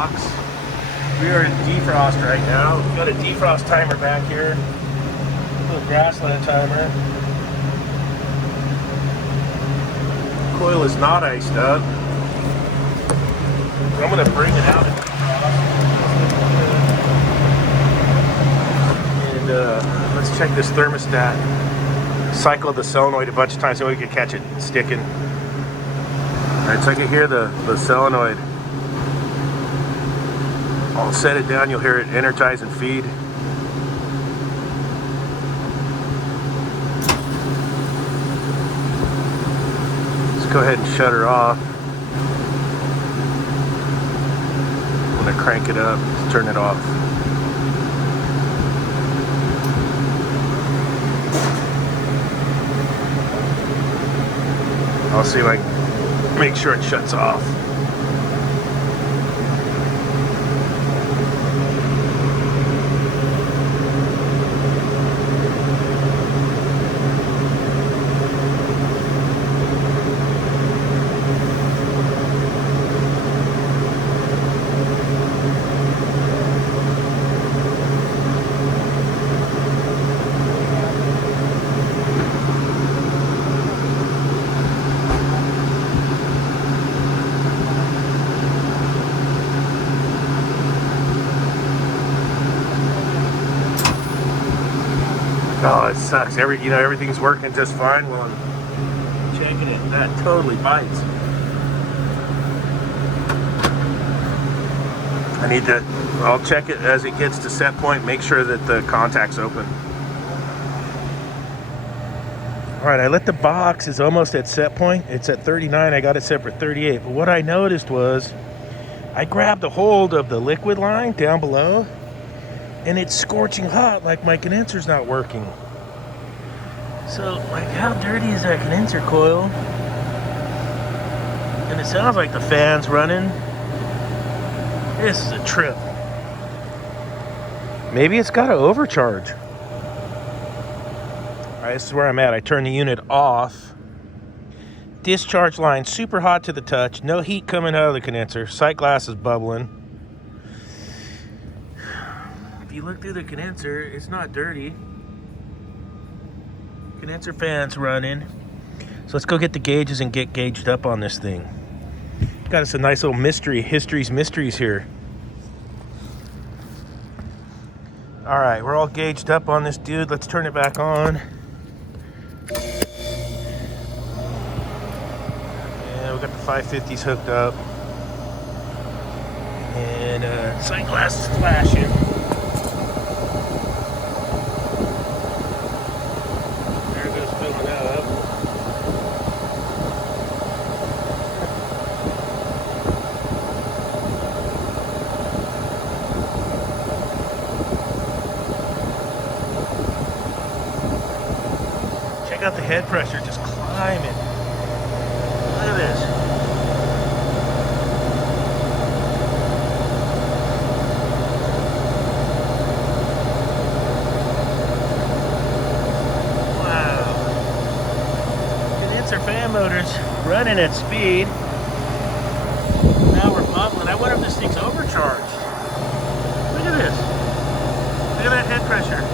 box. We are in defrost right now. We've got a defrost timer back here. A little grassland timer. Coil is not iced up. So I'm going to bring it out and defrost. And let's check this thermostat. Cycle the solenoid a bunch of times so we can catch it sticking. Alright, so I can hear the solenoid. I'll set it down, you'll hear it energize and feed. Let's go ahead and shut her off. I'm going to crank it up, let's turn it off. I'll see if I can make sure it shuts off. Oh, it sucks. Everything's working just fine while I'm checking it. That totally bites. I'll check it as it gets to set point, make sure that the contact's open. All right, I let the box is almost at set point. It's at 39, I got it set for 38. But what I noticed was I grabbed a hold of the liquid line down below and it's scorching hot, like my condenser's not working. So, like, how dirty is that condenser coil? And it sounds like the fan's running. This is a trip. Maybe it's got to overcharge. Alright, this is where I'm at. I turn the unit off. Discharge line super hot to the touch. No heat coming out of the condenser. Sight glass is bubbling. If you look through the condenser, it's not dirty. Condenser fan's running. So let's go get the gauges and get gauged up on this thing. Got us a nice little mysteries here. All right, we're all gauged up on this dude. Let's turn it back on. And we got the 550s hooked up. And sight glass is flashing. Got the head pressure just climbing. Look at this. Wow. Condenser fan motor's running at speed. Now we're bubbling. I wonder if this thing's overcharged. Look at this. Look at that head pressure.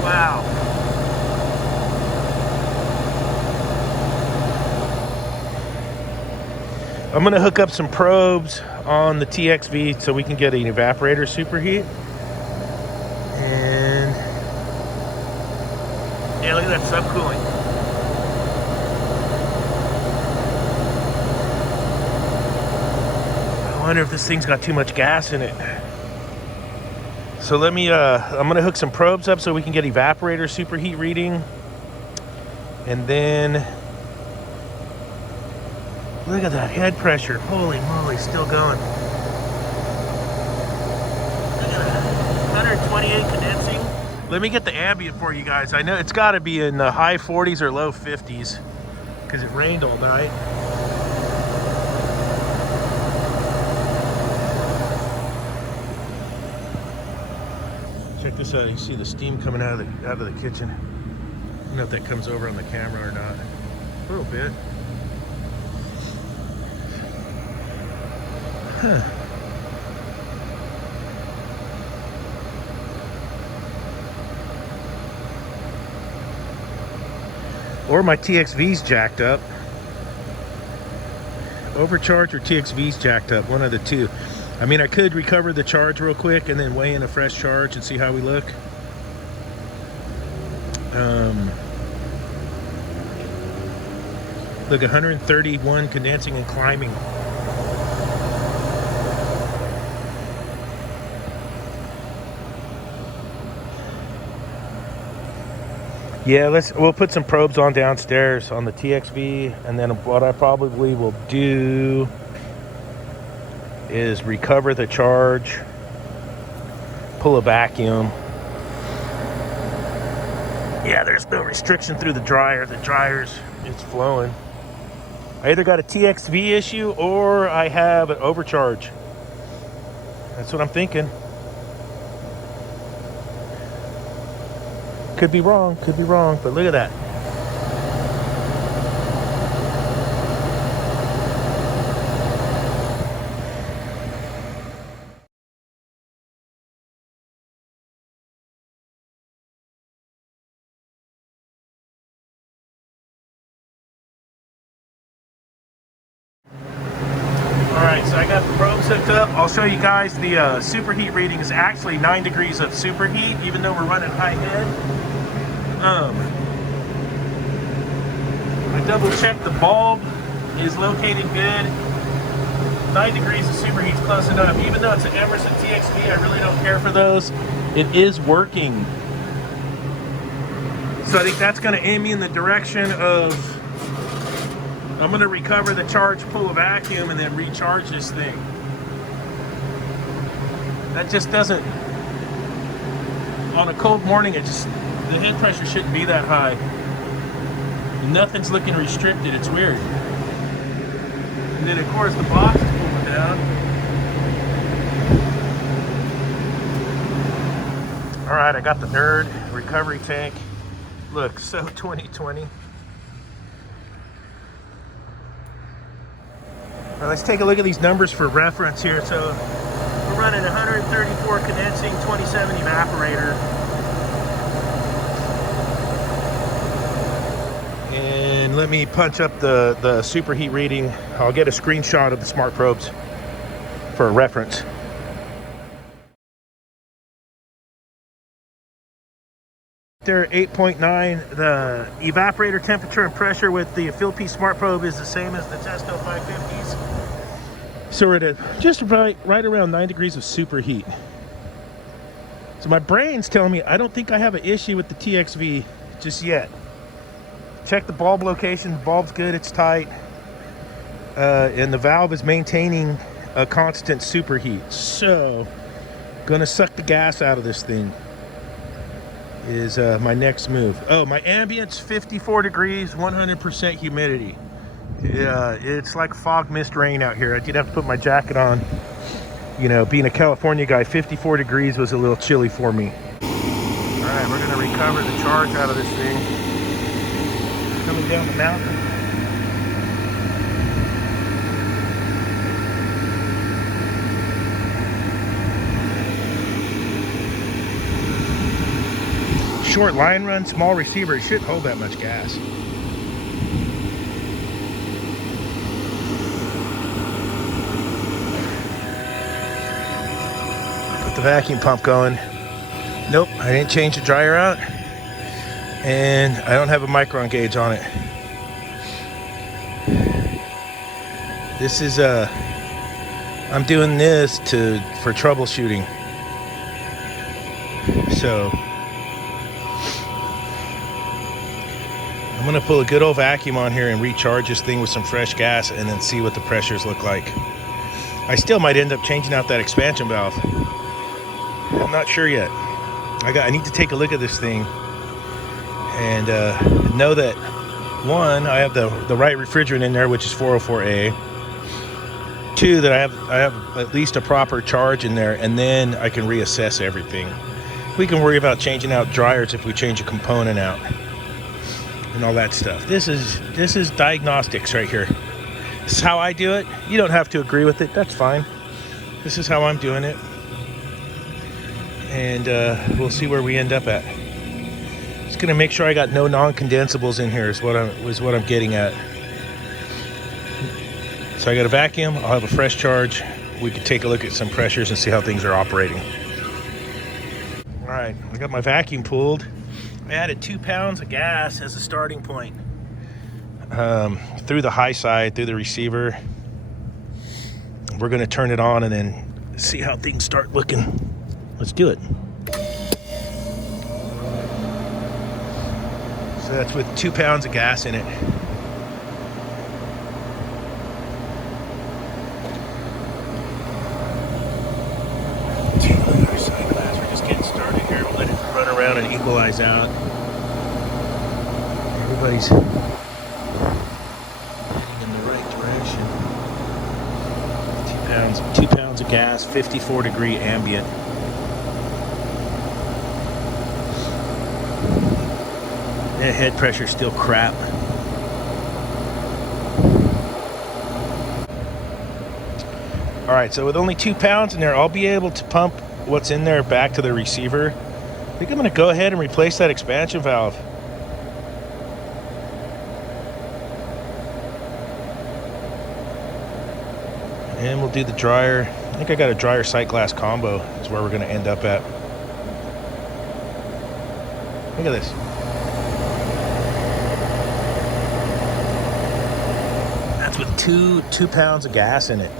Wow. I'm going to hook up some probes on the TXV so we can get an evaporator superheat. And yeah, look at that subcooling. I wonder if this thing's got too much gas in it. So let me, I'm going to hook some probes up so we can get evaporator superheat reading. And then, look at that head pressure. Holy moly, still going. Look at that, 128 condensing. Let me get the ambient for you guys. I know it's got to be in the high 40s or low 50s because it rained all night. Check this out. You see the steam coming out of the kitchen. I don't know if that comes over on the camera or not. A little bit. Huh. Or my TXV's jacked up. Overcharge or TXV's jacked up, one of the two. I mean, I could recover the charge real quick and then weigh in a fresh charge and see how we look. Look, 131 condensing and climbing. Yeah, we'll put some probes on downstairs on the TXV, and then what I probably will do is recover the charge, pull a vacuum. Yeah, there's no restriction through the dryer. The dryer's, it's flowing. I either got a TXV issue or I have an overcharge. That's what I'm thinking. Could be wrong, but look at that. Alright, so I got the probes hooked up. I'll show you guys the superheat reading is actually 9 degrees of superheat, even though we're running high head. I double checked the bulb is located good. 9 degrees of superheat is close enough. Even though it's an Emerson TXV, I really don't care for those. It is working. So I think that's going to aim me in the direction of, I'm going to recover the charge, pull a vacuum, and then recharge this thing. That just doesn't, on a cold morning, the head pressure shouldn't be that high. Nothing's looking restricted, it's weird. And then of course the box is pulling down. Alright, I got the Nerd recovery tank. Look, so 2020. Alright, let's take a look at these numbers for reference here. So we're running 134 condensing, 27 evaporator. And let me punch up the superheat reading. I'll get a screenshot of the smart probes for a reference. They're 8.9. The evaporator temperature and pressure with the H.V.A.C smart probe is the same as the Testo 550s. So we're at just right around 9 degrees of superheat. So my brain's telling me I don't think I have an issue with the TXV just yet. Check the bulb location. The bulb's good, it's tight. And the valve is maintaining a constant superheat. So, gonna suck the gas out of this thing is my next move. Oh, my ambient's 54 degrees, 100% humidity. Yeah, it's like fog, mist, rain out here. I did have to put my jacket on. You know, being a California guy, 54 degrees was a little chilly for me. All right, we're gonna recover the charge out of this thing. Coming down the mountain. Short line run, small receiver, it shouldn't hold that much gas. Put the vacuum pump going. Nope, I didn't change the dryer out. And I don't have a micron gauge on it. This is I'm doing this for troubleshooting. So I'm gonna pull a good old vacuum on here and recharge this thing with some fresh gas and then see what the pressures look like. I still might end up changing out that expansion valve. I'm not sure yet. I need to take a look at this thing and know that, one, I have the right refrigerant in there, which is 404A. Two, that I have at least a proper charge in there, and then I can reassess everything. We can worry about changing out dryers if we change a component out and all that stuff. This is diagnostics right here. This is how I do it. You don't have to agree with it. That's fine. This is how I'm doing it. And we'll see where we end up at. Just gonna make sure I got no non-condensables in here is what I'm getting at. So I got a vacuum, I'll have a fresh charge. We can take a look at some pressures and see how things are operating. All right, I got my vacuum pulled. I added 2 pounds of gas as a starting point. Through the high side, through the receiver. We're gonna turn it on and then see how things start looking. Let's do it. So that's with 2 pounds of gas in it. We're just getting started here. We'll let it run around and equalize out. Everybody's heading in the right direction. 2 pounds of gas, 54 degree ambient. That head pressure's still crap. All right, so with only 2 pounds in there, I'll be able to pump what's in there back to the receiver. I think I'm gonna go ahead and replace that expansion valve. And we'll do the dryer. I think I got a dryer sight glass combo is where we're gonna end up at. Look at this. That's with two pounds of gas in it.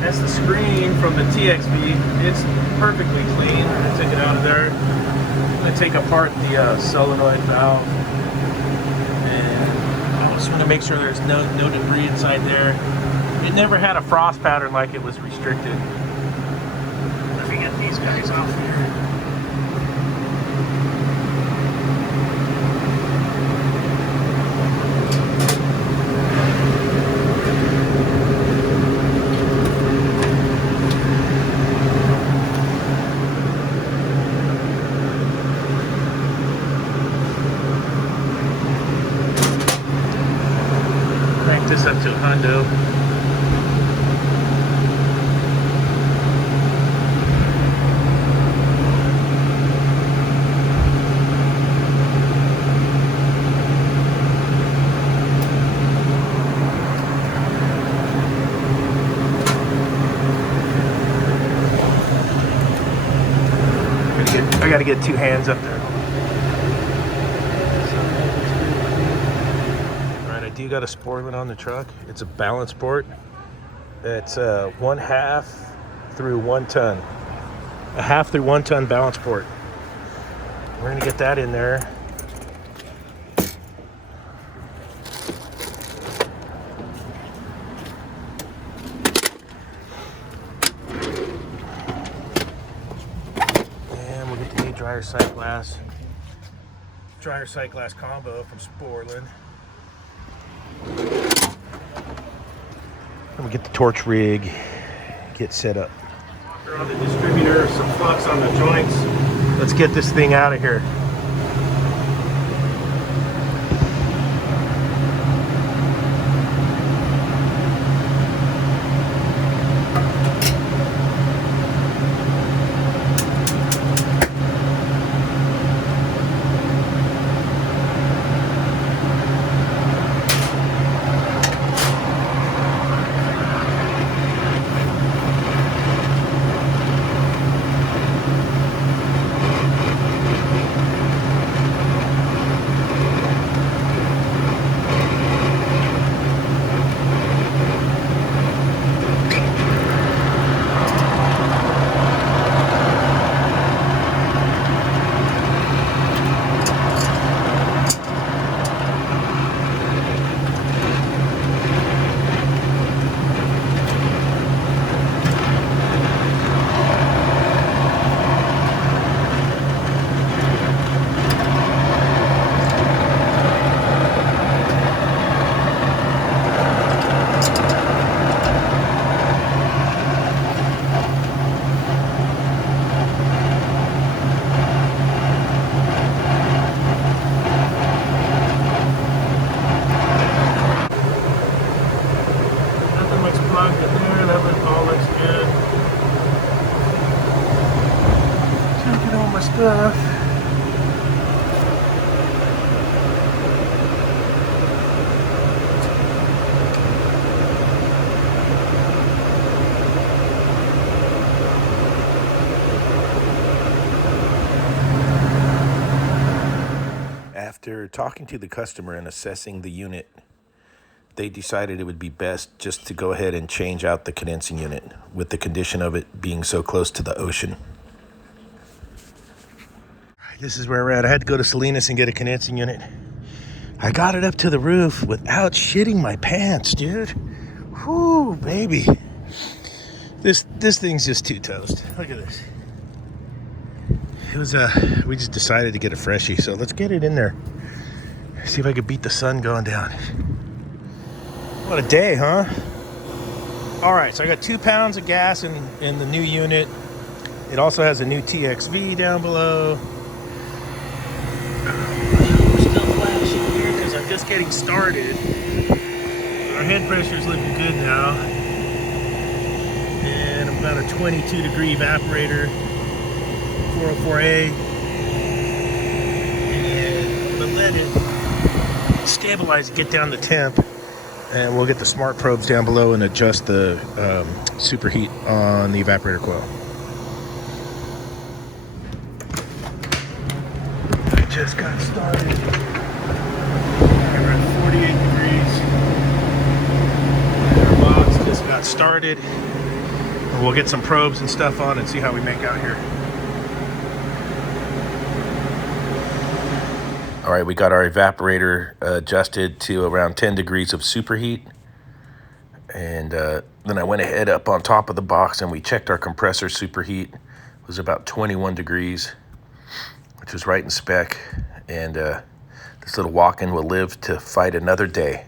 That's the screen from the TXV. It's perfectly clean. I took it out of there. I'm going to take apart the solenoid valve. And I just want to make sure there's no debris inside there. It never had a frost pattern like it was restricted. Let me get these guys off here. This up to a hundo. I gotta get 2 hands up there. You got a spoiler on the truck. It's a balance port. It's 1/2 through 1 ton. A 1/2 through 1 ton balance port. We're gonna get that in there. And we'll get the new dryer sight glass combo from Sportland. And we get the torch rig, get set up. On the distributor, some flux on the joints. Let's get this thing out of here. After talking to the customer and assessing the unit, they decided it would be best just to go ahead and change out the condensing unit with the condition of it being so close to the ocean. This is where we're at. I had to go to Salinas and get a condensing unit. I got it up to the roof without shitting my pants, dude. Whoo, baby. This thing's just too toast. Look at this. It was we just decided to get a freshie, so let's get it in there. See if I could beat the sun going down. What a day, huh? All right, so I got 2 pounds of gas in the new unit. It also has a new TXV down below. We're still flashing here because I'm just getting started. Our head pressure's looking good now. And I'm about a 22 degree evaporator, 404A. And we'll let it stabilize, get down the temp. And we'll get the smart probes down below and adjust the superheat on the evaporator coil. I just got started. We're at 48 degrees. Our box just got started. And we'll get some probes and stuff on and see how we make out here. All right, we got our evaporator adjusted to around 10 degrees of superheat. And then I went ahead up on top of the box and we checked our compressor superheat. It was about 21 degrees, which was right in spec. And this little walk-in will live to fight another day.